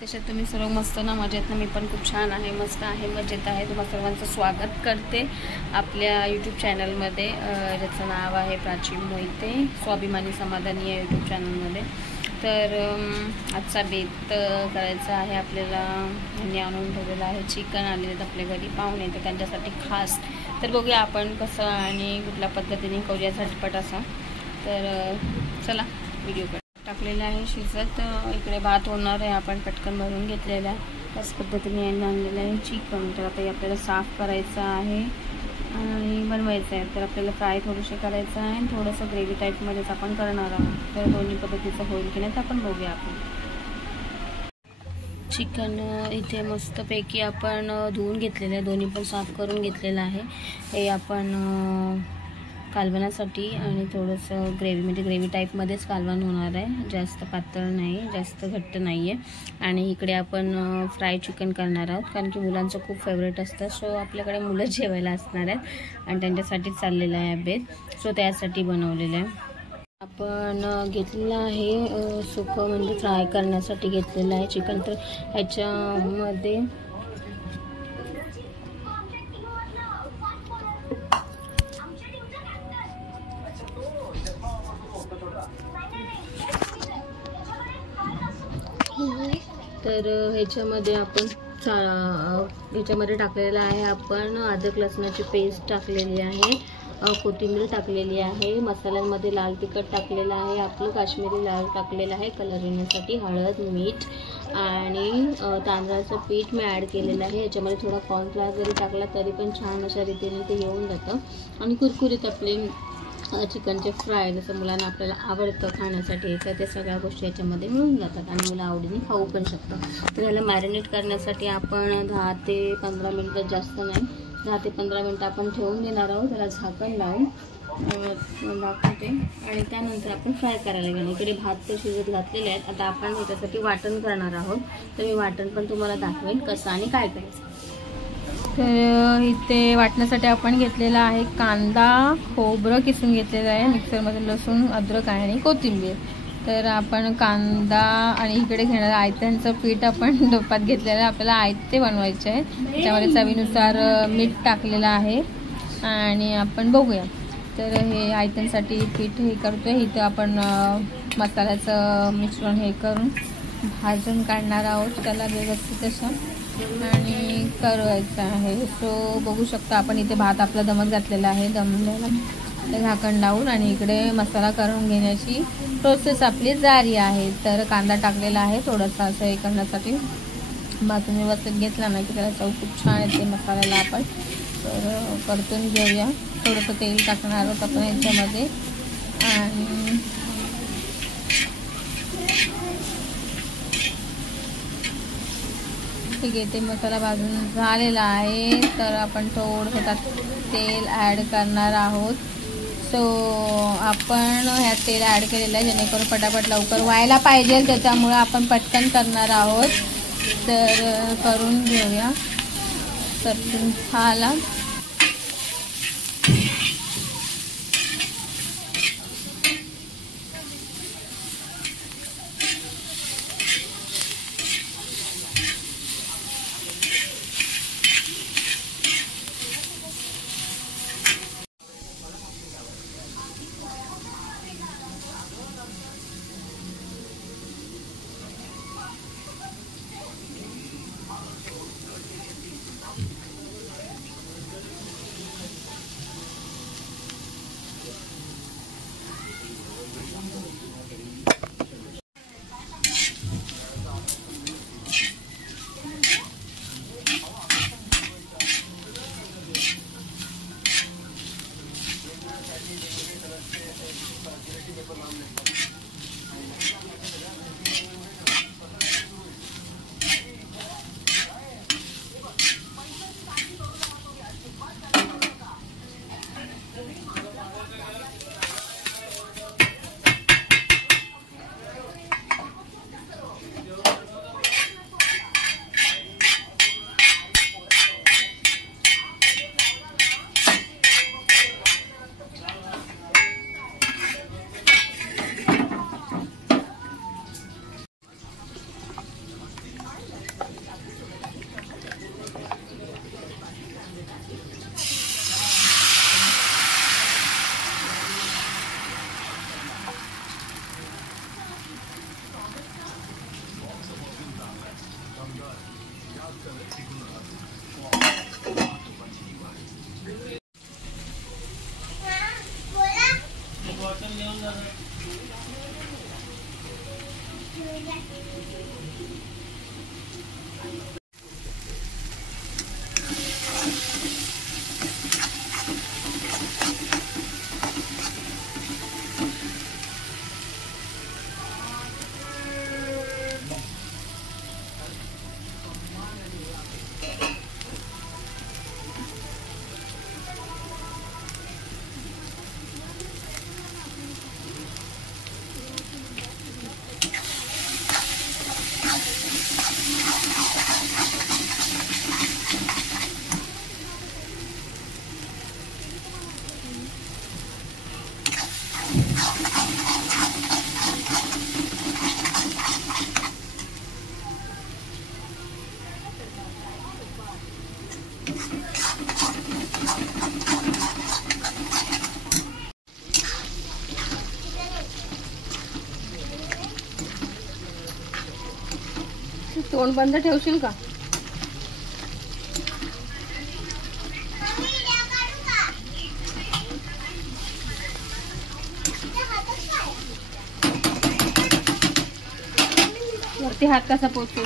कशात तुम्ही सर्व मस्त ना, मजेत ना? मी पण खूप छान आहे, मस्त आहे, मजेत आहे. तुम्हा सर्वांचं स्वागत करते आपल्या यूट्यूब चॅनलमध्ये, ज्याचं नाव आहे प्राची मोहिते स्वाभिमानी समाधानी या यूट्यूब चॅनलमध्ये. तर आजचा बेत करायचा आहे आपल्याला. यांनी आणून ठेवलेलं आहे चिकन. आलेले आहेत आपल्या घरी पाहुणे, तर त्यांच्यासाठी खास. तर बघूया आपण कसं आणि कुठल्या पद्धतीने करूया झटपट असा. तर चला व्हिडिओ टाकलेला आहे शिजत. इकडे भात होणार आहे, आपण पटकन भरून घेतलेला आहे. त्याच पद्धतीने यांनी आणलेलं आहे चिकन. तर आता आपल्याला साफ करायचं आहे आणि बनवायचं आहे. तर आपल्याला फ्राय थोडंसं करायचं आहे आणि थोडंसं ग्रेव्ही टाईपमध्येच आपण करणार आहोत. तर दोन्ही पद्धतीचं होईल की नाही तर आपण बघूया. आपण चिकन इथे मस्तपैकी आपण धुवून घेतलेलं आहे, दोन्ही पण साफ करून घेतलेलं आहे. हे आपण कालवण्यासाठी आणि थोडंसं ग्रेव्ही म्हणजे ग्रेव्ही टाईपमध्येच कालवण होणार आहे. जास्त पातळ नाही, जास्त घट्ट नाही आहे. आणि इकडे आपण फ्राय चिकन करणार आहोत, कारण की मुलांचं खूप फेवरेट असतं. सो आपल्याकडे मुलं जेवायला असणार आहेत आणि त्यांच्यासाठीच चाललेलं आहे बेत. सो त्यासाठी बनवलेलं आहे. आपण घेतलेलं आहे सुकं म्हणजे फ्राय करण्यासाठी घेतलेलं आहे चिकन. तर ह्याच्यामध्ये ह्याच्यामध्ये टाकलेलं आहे आपण अद्रक लसणाची पेस्ट टाकलेली आहे, कोथिंबीर टाकलेली आहे, मसाल्यांमध्ये लाल तिखट टाकलेलं आहे, आपलं काश्मीरी लाल टाकलेलं आहे कलर येण्यासाठी, हळद, मीठ आणि तांदळाचं पीठ मी ॲड केलेलं आहे. याच्यामध्ये थोडा कॉर्नफ्लॉवर जरी टाकला तरी पण छान अशा रीतीने ते येऊन जातं. आणि कुरकुरीत आपले चिकनचे फ्राय जसं मुलांना आपल्याला आवडतं खाण्यासाठी, तर त्या सगळ्या गोष्टी याच्यामध्ये मिळून जातात आणि मुलं आवडीने खाऊ पण शकतात. तर याला मॅरिनेट करण्यासाठी आपण 10 ते 15 मिनटं, जास्त नाही 10 ते 15 मिनटं आपण ठेवून देणार आहोत. त्याला झाकण लावून दाखवते आणि त्यानंतर आपण फ्राय करायला गेलो. इकडे भात तर शिजत घातलेले आहेत. आता आपण त्याच्यासाठी वाटण करणार आहोत. तर मी वाटण पण तुम्हाला दाखवेन कसं आणि काय करायचं. तर इथे वाटण्यासाठी आपण घेतलेला आहे कांदा, खोबरं किसून घेतलेलं आहे मिक्सरमध्ये, लसूण, अद्रक आणि कोथिंबीर. तर आपण कांदा आणि इकडे घेणार आयत्यांचं पीठ आपण डोपात घेतलेलं आहे. आपल्याला आयते बनवायचे आहे. त्याच्यामध्ये चवीनुसार मीठ टाकलेलं आहे आणि आपण बघूया. तर हे आयत्यांसाठी पीठ हे करतोय. इथं आपण मसाल्याचं मिश्रण हे करून भाजून काढणार आहोत त्याला व्यवस्थित असं आणि करायचं आहे. सो बघू शकता आपण इथे भात आपला दमत घातलेला आहे, दमलेला झाकण लावून, आणि इकडे मसाला करून घेण्याची प्रोसेस आपली जारी आहे. तर कांदा टाकलेला आहे थोडासा असं हे करण्यासाठी. भाजून व्यवस्थित घेतला ना की त्याला चव खूप छान येते मसाल्याला. आपण तर परतून घेऊया. थोडंसं तेल टाकणार आहोत आपण याच्यामध्ये आणि ठीक आहे. ते मसाला भाजून झालेला आहे. तर आपण थोडंसं त्यात तेल ॲड करणार आहोत. सो आपण ह्यात तेल ॲड केलेलं आहे जेणेकरून पटापट लवकर व्हायला पाहिजे, त्याच्यामुळे आपण पटकन करणार आहोत. तर करून घेऊया. परतून झाला. तोंड बंद ठेवशील का? वरती हात कसा पोचतो?